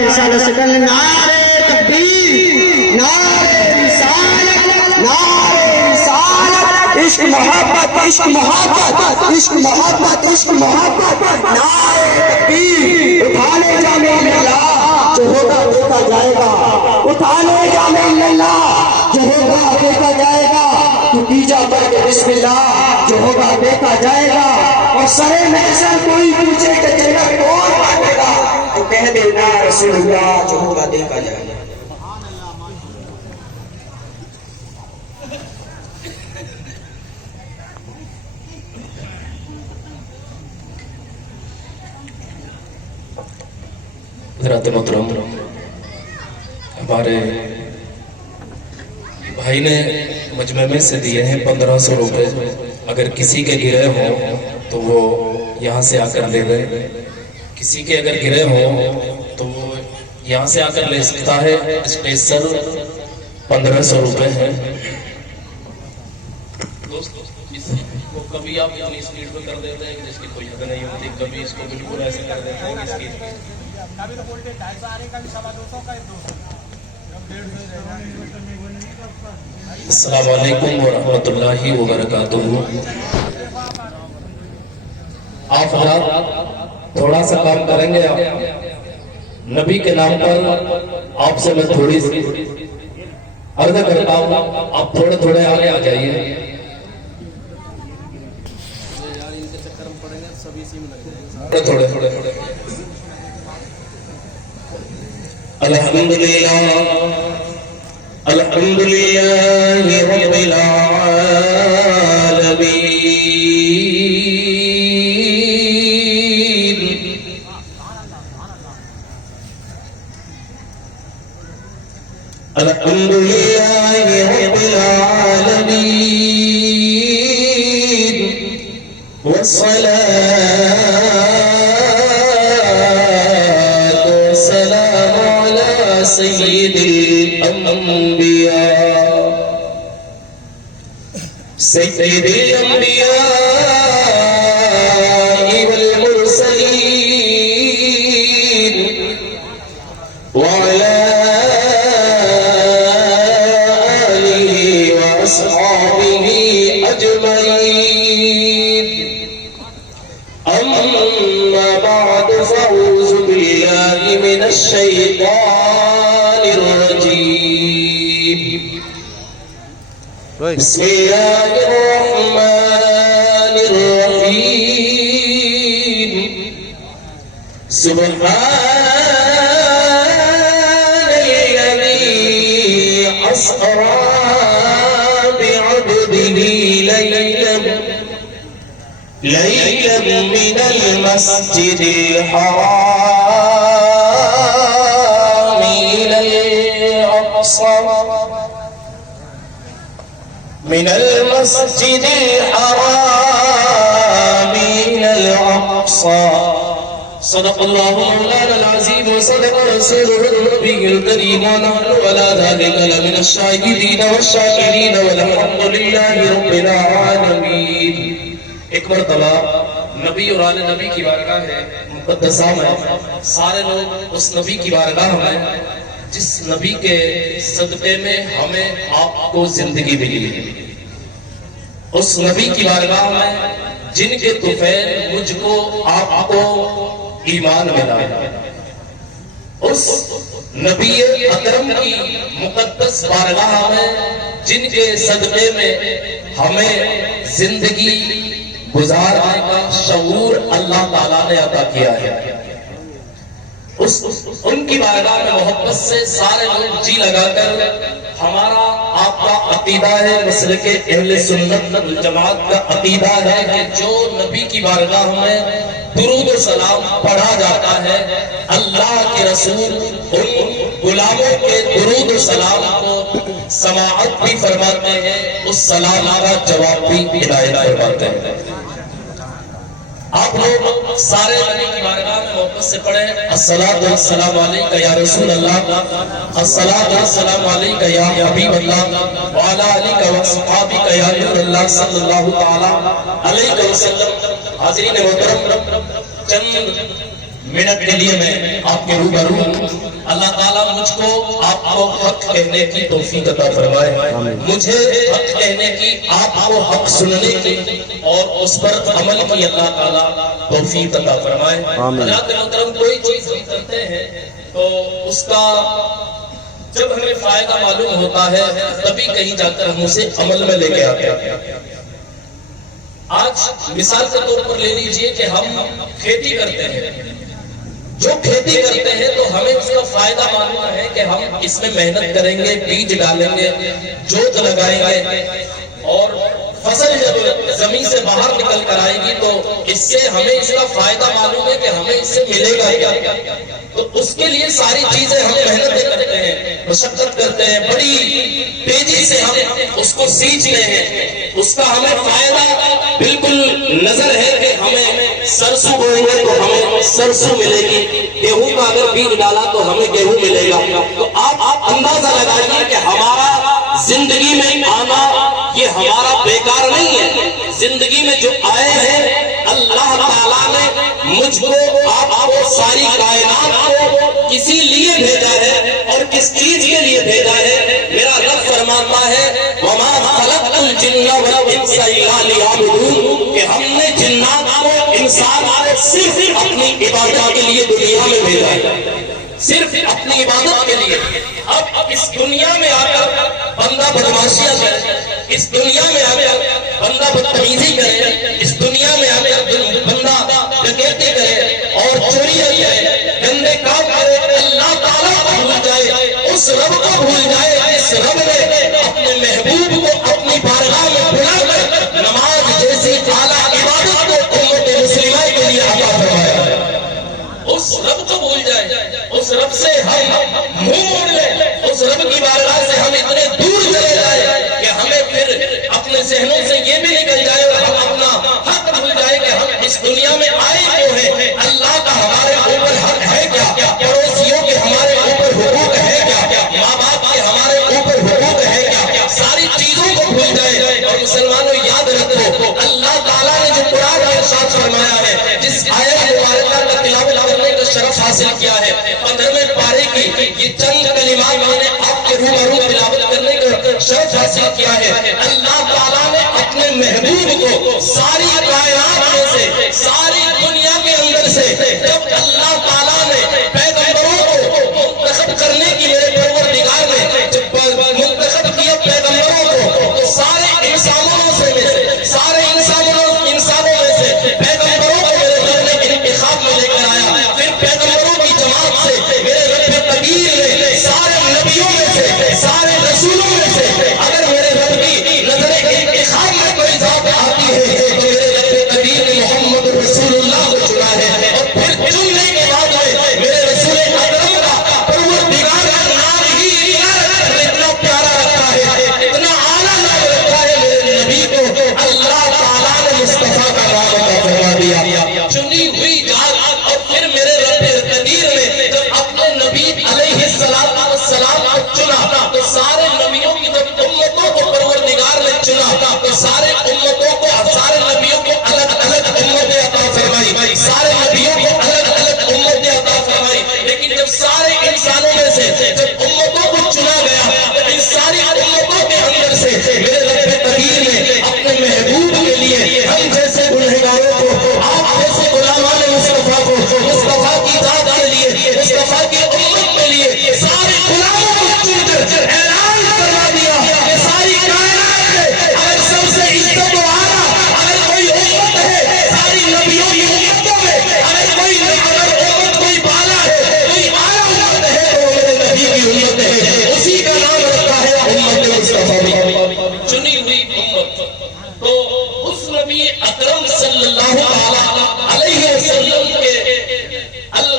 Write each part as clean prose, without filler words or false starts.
رسالت سے کرنے نعرہ تکبیر، نعرہ رسالت، نعرہ رسالت، عشق محبت، عشق محبت، عشق محبت، عشق محبت، نعرہ تکبیر، اٹھانے جامع اللہ جو ہوگا دیکھا جائے گا، اٹھانے جامع اللہ جو ہوگا دیکھا جائے گا، تو پیجا پر کے بسم اللہ جو ہوگا دیکھا جائے گا، اور سرے محشر کوئی پوچھے کہ جنت کون بانٹے گا تو کہہ دینا رسول اللہ جو ہوگا دیکھا جائے گا۔ حضرات محترم، ہمارے بھائی نے مجمع میں سے دیے ہیں 1500 روپے، اگر کسی کے گرے ہوں تو وہ یہاں سے آ کر لے گئے، کسی کے اگر گرے ہوں تو وہ یہاں سے آ کر لے سکتا ہے۔ اسپیشل 1500 روپے ہیں۔ وہ کبھی آپ اتنی سپیڈ میں کر دیتے ہیں کہ جس کی کوئی حد نہیں ہوتی، کبھی اس کو بالکل ایسے کر دیتے ہیں کہ اس کی کبھی تو بولتے 250 آ رہے، کبھی 250 کا 200۔ السلام علیکم ورحمۃ اللہ وبرکاتہ۔ آپ حضرات تھوڑا سا کام کریں گے، آپ نبی کے نام پر آپ سے میں تھوڑی سی عرض کرتا ہوں، آپ تھوڑے تھوڑے آگے آ جائیے۔ تھوڑے تھوڑے الحمدللہ الحمدللہ رب العالمین، الحمدللہ رب العالمین، والصلاة والسلام على سيد الأنبياء، سيد الأنبياء والمرسلين، وعلى آله وأصحابه أجمعين، أما بعد فأعوذ بالله من الشيطان الرجيم، بسم الله الرحمن الرحيم، سبحان الذي أسرى بعبده ليلا من المسجد الحرام إلى الأقصى، من المسجد الحرام إلى الأقصى، صدق الله مولانا العظيم وصدق رسوله النبي الكريم، ونحن على ذلك لمن الشاهدين والشاكرين، والحمد لله رب العالمين۔ ایک مرتبہ نبی اور آل نبی کی بارگاہ ہے مقدسہ میں، سارے لوگ اس نبی کی بارگاہ میں جس نبی کے صدقے میں ہمیں آپ کو زندگی ملی، اس نبی کی بارگاہ میں جن کے طفیل مجھ کو آپ کو ایمان ملا، اس نبی اکرم کی مقدس بارگاہ میں جن کے صدقے میں ہمیں زندگی گزارنے کا شعور اللہ تعالیٰ نے عطا کیا ہے، ان کی بارگاہ میں محبت سے سارے لوگ جی لگا کر، ہمارا آپ کا عقیدہ ہے، مسلک اہل سنت والجماعت کا عقیدہ ہے کہ جو نبی کی بارگاہ میں درود و سلام پڑھا جاتا ہے، اللہ کے رسول ان غلاموں کے درود و سلام کو سماعت بھی فرماتے ہیں، اس سلام کا جواب بھی عنایت فرماتے ہیں۔ آپ لوگ سارے نبی کی بارگاہ میں محبت سے پڑھیں، الصلاۃ والسلام علیکہ یا رسول اللہ، الصلاۃ والسلام علیکہ یا حبیب اللہ، وعلی آلک واصحابک یا نور اللہ صلی اللہ تعالی علیہ وسلم۔ حاضرین محترم، چند منٹ کے لیے میں آپ کے روبرو ہوں. اللہ تعالیٰ مجھ کو آپ کو حق کہنے کی توفیق عطا فرمائے, مجھے حق کہنے کی, آپ کو حق سننے کی اور اس پر عمل کی اللہ تعالیٰ توفیق عطا فرمائے. حضرات محترم, کوئی چیز ہم کرتے ہیں تو اس کا جب ہمیں فائدہ معلوم ہوتا ہے تبھی کہیں جا کر ہم اسے عمل میں لے کے آتے ہیں. آج مثال کے طور پر لے لیجئے کہ ہم کھیتی کرتے ہیں. جو کھیتی کرتے ہیں تو ہمیں اس کا فائدہ معلوم ہے کہ ہم اس میں محنت کریں گے, بیج ڈالیں گے, جوت لگائیں گے, اور فصل جب زمین سے باہر نکل کر آئے گی تو اس سے ہمیں اس کا فائدہ معلوم ہے کہ ہمیں اس سے ملے گا کیا. تو اس کے لیے ساری چیزیں ہم محنت کرتے ہیں, مشقت کرتے ہیں, بڑی تیزی سے ہم اس کو سینچتے ہیں. اس کا ہمیں فائدہ بالکل نظر ہے کہ ہمیں سرسوں بوئیں گے تو ہمیں سرسوں ملے گی, گیہوں کا اگر بیج ڈالا تو ہمیں گیہوں ملے گا. تو آپ اندازہ لگائیے کہ ہمارا زندگی میں آنا یہ ہمارا بیکار نہیں ہے. زندگی میں جو آئے ہیں اللہ تعالیٰ نے مجھ کو, آپ کو, ساری کائنات کو کسی لیے بھیجا ہے. اور کس چیز کے لیے بھیجا ہے؟ میرا رب فرماتا ہے وَمَا خَلَقْتُ الْجِنَّ وَالْإِنسَ إِلَّا لِيَعْبُدُونِ, کہ ہم نے جنات کو, انسان کو صرف اپنی عبادت کے لیے دنیا میں بھیجا ہے, صرف اپنی عبادت کے لیے. اب اس دنیا میں آ کر بندہ بدماشیاں کرے, اس دنیا میں آ کر بندہ بدتمیزی کرے, اس دنیا میں آ کر بندہ ڈکیتی کرے اور چوریاں کرے, گندے کام کرے, اللہ تعالیٰ کو بھول جائے, اس رب کو بھول جائے جس رب نے اپنے محبوب کو اپنی بارگاہ میں بلا کر نماز جیسی اعلیٰ عبادت کو امت مسلمہ کے لیے عطا فرمایا. اس رب کو بھول جائے, اس رب سے ہم منہ موڑ لیں, اس رب کی بارگاہ سے ہم اتنے دور چلے جائیں کہ ہمیں پھر اپنے ذہنوں سے یہ بھی نکل جائے اور ہم اپنا حق بھول جائے کہ ہم اس دنیا میں آئے کیوں ہیں. اللہ کا ہمارے اوپر حق ہے کیا, پڑوسیوں کے ہمارے اوپر حقوق ہے کیا, ماں باپ کے ہمارے اوپر حقوق ہے کیا, ساری چیزوں کو بھول جائے. اور مسلمانوں یاد رکھو, اللہ تعالیٰ نے جو قرآن میں ارشاد فرمایا ہے, جس آیت مبارکہ کا تلاوت کرنے کا شرف حاصل کیا ہے, 15ویں پارے کی یہ چند کلمات میں نے آپ کے روبرو تلاوت کرنے کا شرف حاصل کیا ہے. اللہ تعالیٰ نے اپنے محبوب کو ساری کائنات میں سے, ساری دنیا کے اندر سے, جب اللہ تعالیٰ نے پیغمبروں کو منتخب کرنے کی, میرے پروردگار نے جب منتخب کیا پیغمبروں کو, تو سارے انسانوں سے میں سے, سارے انسانوں میں سے پیغمبروں کو میرے رب نے انتخاب میں لے کر آیا. پھر پیغمبروں کی جماعت سے میرے رب قدیر نے سارے نبیوں میں سے, سارے رسولوں میں سے, اگر میرے رب کی نظر انتخاب میں کوئی ذات آتی ہے تو میرے رب قدیر نے محمد رسول اللہ کو چنا ہے. اور پھر چننے کے بعد میں میرے رسول اکرم کا پروردگار کا نام ہی اتنا پیارا رکھا ہے, اتنا اعلیٰ نام رکھا ہے میرے نبی کو. اللہ تعالیٰ نے مصطفیٰ کا نام عطا فرما دیا, چنی ہوئی ذات. اور پھر میرے رب قدیر نے جب اپنے نبی علیہ السلام کو چنا تو سارے نبیوں کی جب امتوں کو پروردگار نے چنا تو سارے امتوں کو, سارے نبیوں کو الگ الگ امتیں عطا فرمائی, سارے نبیوں کو الگ الگ امتیں عطا فرمائی. لیکن جب سارے انسانوں میں سے جب امتوں کو چنا گیا تو ان ساری امتوں کے اندر سے میرے رب قدیر نے اپنے محبوب کے لیے ہم جیسے گنہگاروں کو, آپ جیسے غلامان مصطفیٰ کو, مصطفیٰ کی ذات کے لیے, مصطفیٰ کی امت کے لیے سارے غلاموں کو چن کر اعلان کروا دیا کہ ساری کائنات میں اگر سب سے عزت و اعلیٰ اگر کوئی امت ہے ساری نبیوں کی امتوں میں, اگر کوئی امت کوئی بالا ہے, کوئی اعلیٰ امت ہے تو میرے نبی کی امت ہے. اسی کا نام رکھا ہے امت مصطفیٰ, چنی ہوئی امت. تو اس نبی اکرم صلی اللہ علیہ وسلم کے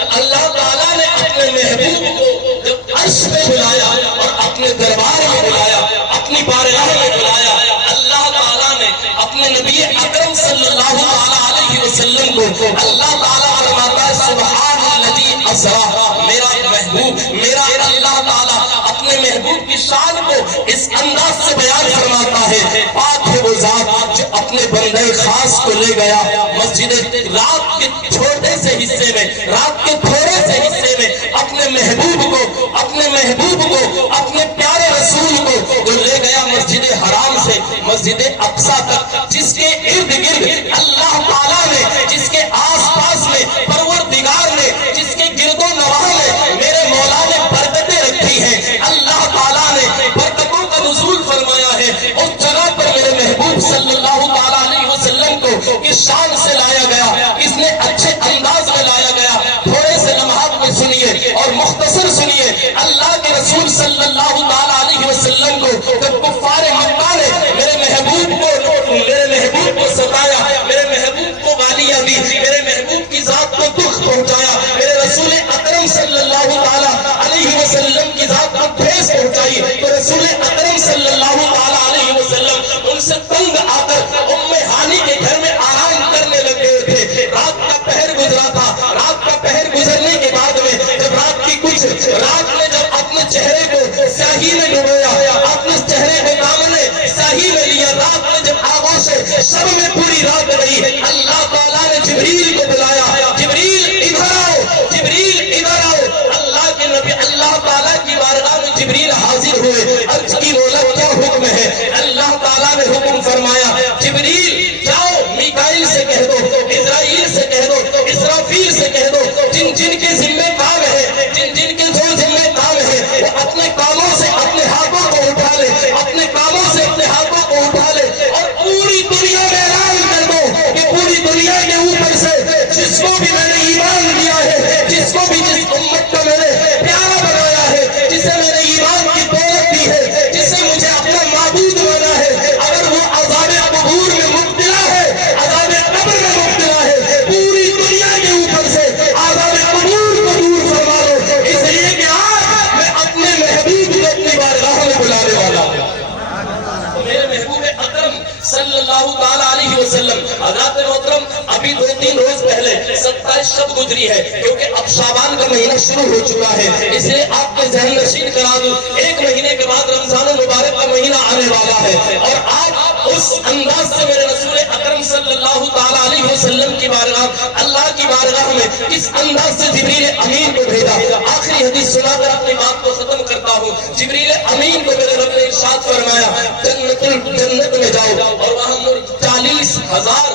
اللہ تعالیٰ نے اپنے محبوب کو جب عرش پہ بلایا اور اپنے دربار میں بلایا, اپنی بارگاہ میں بلایا, اللہ تعالیٰ نے اپنے نبی اکرم صلی اللہ علیہ وسلم کو, اللہ تعالیٰ فرماتا ہے سبحان الذی اسریٰ, میرا محبوب, میرا اللہ تعالیٰ اپنے محبوب کی شان کو اس انداز سے بیان فرماتا ہے, پاک ہے وہ ذات جو اپنے بندے خاص کو لے گیا مسجد رات کے چھوٹے سے حصے میں، رات کے تھوڑے سے حصے میں اپنے محبوب کو، اپنے پیارے رسول کو جو لے گیا مسجد حرام سے مسجد اقصیٰ تک، جس کے ارد گرد اللہ تعالیٰ نے، جس کے آس پاس میں پروردگار نے، جس کے گرد و نواح میں میرے مولا نے برکتیں رکھی ہیں، اللہ تعالیٰ نے برکتوں کا نزول فرمایا ہے، اس جگہ پر میرے محبوب صلی اللہ تعالیٰ علیہ وسلم کو کس شان سے لایا گیا، اس نے اچھے انداز میں لایا گیا۔ تھوڑے سے لمحات میں سنیے اور مختصر سنیے، اللہ کے رسول صلی اللہ تعالیٰ علیہ وسلم کو جب کفار مکہ نے میرے محبوب کو ستایا، میرے محبوب کو گالیاں دی، میرے محبوب کی ذات کو دکھ پہنچایا، میرے رسول اکرم صلی اللہ تعالیٰ علیہ وسلم کی ذات کو ٹھیس پہنچائی، تو رسول اکرم صلی اللہ تعالیٰ علیہ وسلم ان سے تنگ آ کر ام ہانی کے گھر میں آرام کرنے لگ گئے تھے۔ رات کا پہر گزرا تھا، رات کا پہر گزرنے کے بعد میں جب رات نے جب اپنے چہرے کو سیاہی میں ڈبویا، اپنے چہرے کو دامن سیاہی میں لیا، رات نے جب آغوش شب میں پوری رات رہی، اللہ تعالیٰ نے جبریل کو بلایا، جبریل ادھر آؤ، جبریل ادھر آؤ۔ اللہ کے نبی اللہ تعالیٰ کی بارگاہ میں جبریل حاضر ہوئے، عرض کی مولا کیا حکم ہے؟ اللہ تعالیٰ نے حکم فرمایا، جبریل جاؤ میکائیل سے کہہ دو، اسرائیل سے کہہ دو، اسرافیل سے کہہ دو، جن کے ذمہ کام ہے، جن کے جو ذمہ کام ہے، وہ اپنے کاموں سے اپنے ہاتھوں کو اٹھا لے، اپنے کاموں سے اپنے ہاتھوں کو اٹھا لے، اور پوری دنیا میں اعلان کر دو کہ پوری دنیا کے اوپر سے جس کو بھی میں نے ایمان دیا ہے، جس کو بھی جس امت کو میں نے پیارا بنایا ہے، جسے میں نے ایمان کی دولت دی ہے، جسے مجھے اپنا معبود بنا ہے، اگر وہ عذاب قبور میں مبتلا ہے، عذاب قبر میں مبتلا ہے، پوری دنیا کے اوپر سے عذاب قبور کو دور فرما لو، اس لیے کہ آج میں اپنے محبوب کو اپنی بارگاہ میں بلانے والا ہوں۔ میرے محبوب اکرم صلی اللہ تعالیٰ علیہ وسلم، حضرات محترم، ابھی 2-3 روز پہلے 27 شب گزری ہے، کیونکہ اب شعبان کا مہینہ شروع ہو چکا ہے، اس لیے آپ کے ذہن نشین کرا دوں، 1 مہینے کے بعد رمضان المبارک کا مہینہ آنے والا ہے، اور آپ اس انداز سے میرے رسول اکرم صلی اللہ تعالیٰ علیہ وسلم کی بارگاہ، اللہ کی بارگاہ میں کس انداز سے جبریل امین کو بھیجا۔ آخری حدیث سنا کر اپنی بات کو ختم کرتا ہوں۔ جبریل امین کو میرے رب نے ارشاد فرمایا، جنت میں جاؤ، اور وہاں 40,000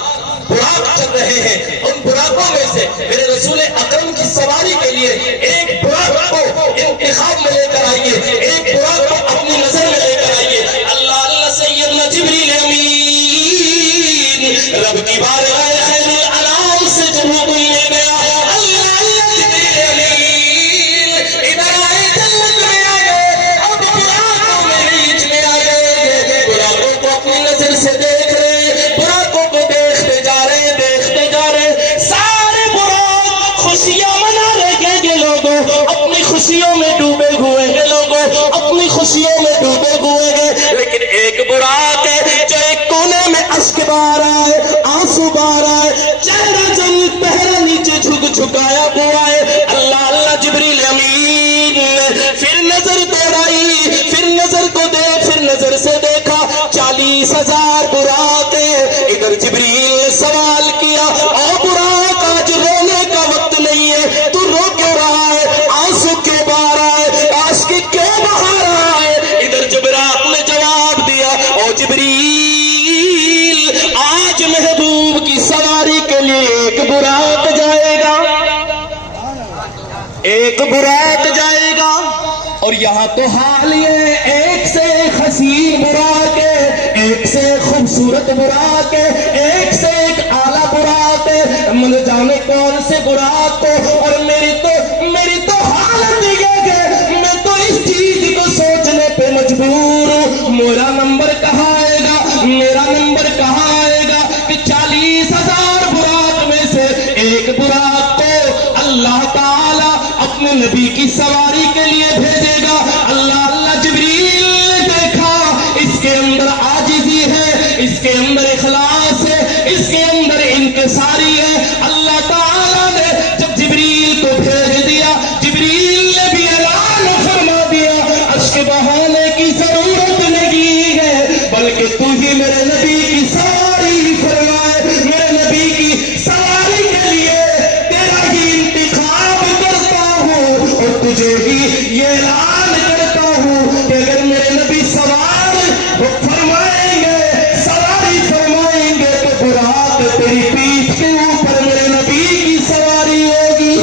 براق چل رہے ہیں، ان براقوں میں سے میرے رسول اکرم کی سواری کے لیے ایک براق کو انتخاب میں لے کر آئیے، ایک براق کو اپنی نظر میں لے کر آئیے۔ اللہ سیدنا جبریل امین رب کی بارگاہ خیر الانام سے جب حکم لے گیا، اللہ جبریل امین ادھر آئے، جنت میں آ گئے، اب براقوں میں بیچ میں آ گئے، براقوں کو اپنی نظر سے دیکھ رہے، براقوں کو دیکھتے جا رہے، سارے براق خوشیاں منا رہے ہیں، یہ لوگوں اپنی خوشیوں میں ڈوبے ہوئے ہیں، لوگوں اپنی خوشیوں میں ڈوبے ہوئے ہیں، لیکن ایک براق ہے جو ایک کونے میں اشک بار آئے، آنسو بار آئے، چہرہ جل پہرا نیچے جھکایا ہوا ہے۔ اللہ جبریل امین نے پھر نظر دوڑائی، پھر نظر کو دے، پھر نظر سے دیکھا 40,000 براق ہیں۔ ادھر جبریل نے سوال کیا، او براق آج رونے کا وقت نہیں ہے، تو رو کیوں رہا ہے، آنسو کیوں بہا رہا ہے، آشک کیوں بہا رہا ہے؟ ادھر براق نے جواب دیا، او جبریل آج محبوب کی سواری کے لیے ایک براق جائے گا، ایک براق جائے گا، اور یہاں تو حال یہ ایک سے ایک حسین براق ہے، ایک سے ایک خوبصورت براق ہے، ایک سے ایک اعلیٰ براق ہے، مجھے جانے کون سے براق کو، اور میری تو حالت یہ ہے، میں تو اس چیز کو سوچنے پہ مجبور ہوں، میرا نمبر کہاں آئے گا، میرا نمبر کہاں آئے گا کہ 40,000 براق میں سے ایک براق کو اللہ تعالیٰ اپنے نبی کی سواری کے لیے بھیجے گا۔ اللہ جبریل نے دیکھا، اس کے اندر عاجزی ہے، اس کے اندر اخلاص ہے، اس کے اندر انکساری ہے۔ اللہ تعالیٰ نے جب جبریل کو بھیج دیا، جبریل نے بھی اعلان فرما دیا، اشک بہانے کی ضرورت نہیں ہے، بلکہ تو ہی میرے نبی کی سواری فرمائے، میرے نبی کی سواری کے لیے تیرا ہی یہ اعلان کرتا ہوں کہ اگر میرے نبی سوار فرمائیں گے، سواری فرمائیں گے تو براق تیری پیٹھ کے اوپر میرے نبی کی سواری ہوگی۔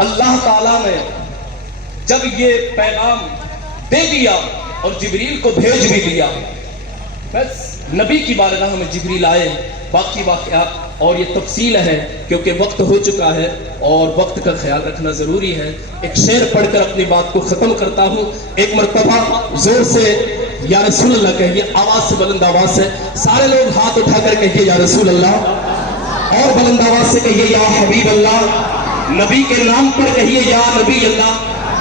اللہ تعالیٰ نے جب یہ پیغام دے دیا اور جبریل کو بھیج بھی دیا، بس نبی کی بارگاہ میں جبریل آئے، باقی واقعات اور یہ تفصیل ہے کیونکہ وقت ہو چکا ہے اور وقت کا خیال رکھنا ضروری ہے۔ ایک شعر پڑھ کر اپنی بات کو ختم کرتا ہوں۔ ایک مرتبہ زور سے یا رسول اللہ کہیے، آواز سے، بلند آواز سے، سارے لوگ ہاتھ اٹھا کر کہیے یا رسول اللہ، اور بلند آواز سے کہیے یا حبیب اللہ، نبی کے نام پر کہیے یا نبی اللہ۔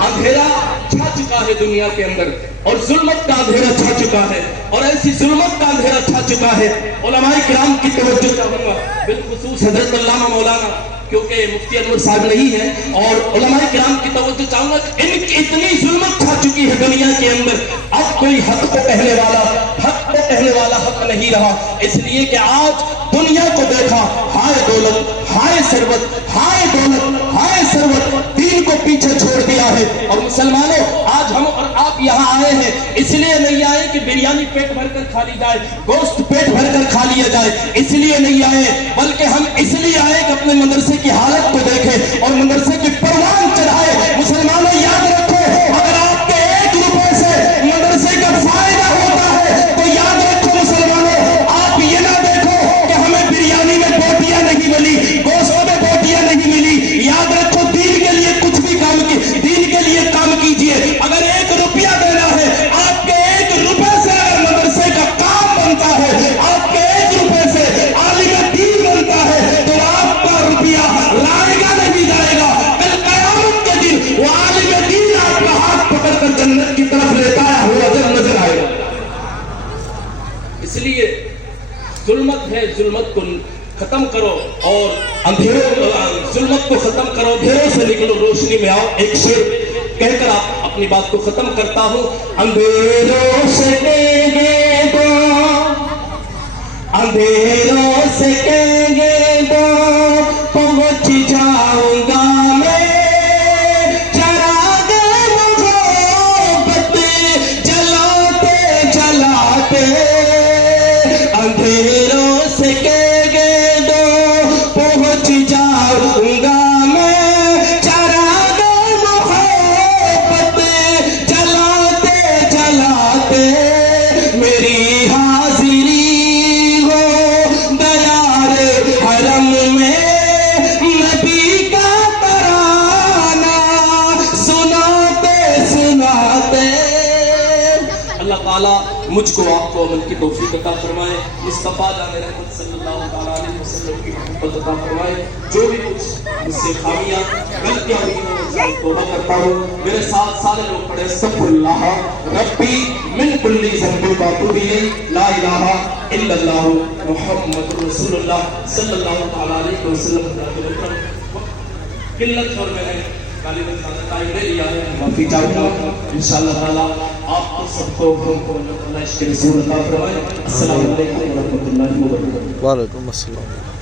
اندھیرا چھا چکا ہے دنیا کے اندر اور ظلمت کا اندھیرا چھا چکا ہے، اور ایسی ظلمت کا اندھیرا چھا چکا ہے۔ علماء کرام کی توجہ چاہوں گا، بالخصوص حضرت علامہ مولانا، کیونکہ مفتی انور صاحب نہیں ہے، اور علماء کرام کی توجہ چاہوں گا کہ ان کی اتنی ظلمت چھا چکی ہے دنیا کے اندر، اب کوئی حق کو کہنے والا حق نہیں رہا، اس لیے کہ آج دنیا کو دیکھا، ہائے دولت، ہائے ثروت، ہائے دولت، ہائے ثروت، دین کو پیچھے چھوڑ دیا ہے۔ اور مسلمانوں، آج ہم اور آپ یہاں آئے ہیں، اس لیے نہیں آئے کہ بریانی پیٹ بھر کر کھا لی جائے، گوشت پیٹ بھر کر کھا لیا جائے، اس لیے نہیں آئے، بلکہ ہم اس لیے آئے کہ اپنے مدرسے کی حالت کو دیکھیں اور مدرسے کی پروان چڑھائے۔ مسلمانوں یاد رکھو، اگر آپ کے 1 روپے سے مدرسے کا فائدہ ہوتا ہے تو یاد رکھو مسلمانوں، آپ یہ نہ دیکھو کہ ہمیں بریانی میں بوٹیاں نہیں ملی، گوشت میں بوٹیاں نہیں ملی۔ یاد رکھو، دین کے لیے کچھ بھی کام کی، دین کے لیے کام کیجئے۔ اگر 1 روپیہ دینا ہے، آپ کے 1 روپے سے اگر مدرسے کا کام بنتا ہے، آپ کے 1 روپے سے عالم دین بنتا ہے، تو آپ کا روپیہ لائے گا نہیں جائے گا، کل قیامت کے دن وہ عالم دین آپ کا ہاتھ پکڑ کر جنت کی طرف لیتا ہوا جب نظر آئے گا۔ اس لیے ظلمت ہے، ظلمت کو ختم کرو اور اندھیروں، ظلمت کو ختم کرو، اندھیروں سے نکلو، روشنی میں آؤ۔ ایک شعر کہہ کر اپنی بات کو ختم کرتا ہوں۔ اندھیروں سے کہیں گے دو، اندھیروں سے کہیں گے دو، پہنچ جاؤں گا میں، چراغ محبت جلاتے جلاتے، اندھیروں سے کہیں گے دو، پہنچ جاؤں گا میں، چراغ محبت جلاتے جلاتے، میری حاضری ہو دیار حرم میں، نبی کا ترانہ سناتے سناتے۔ اللہ تعالیٰ مجھ کو، آپ کو عمل کی توفیق عطا فرمائے، مصطفیٰ جان رحمت صلی اللہ تعالیٰ علیہ وسلم کی محبت عطا فرمائے۔ جو بھی کچھ مجھ سے خامیاں غلطیاں ہوئی ہیں میں توبہ کرتا ہوں۔ میرے ساتھ سارے لوگ پڑھے استغفر اللہ ربی من کل ذنب واتوب الیہ، لا الہ الا اللہ محمد رسول اللہ صلی اللہ تعالیٰ علیہ وسلم۔ قلت اور میں نے غالباً زیادہ ٹائم لے لیا ہے، معافی چاہوں گا۔ انشاءاللہ تعالیٰ آپ کو سب کو اللہ عشق رسول عطا فرمائے۔ السلام علیکم ورحمۃ اللہ وبرکاتہ۔ وعلیکم السلام۔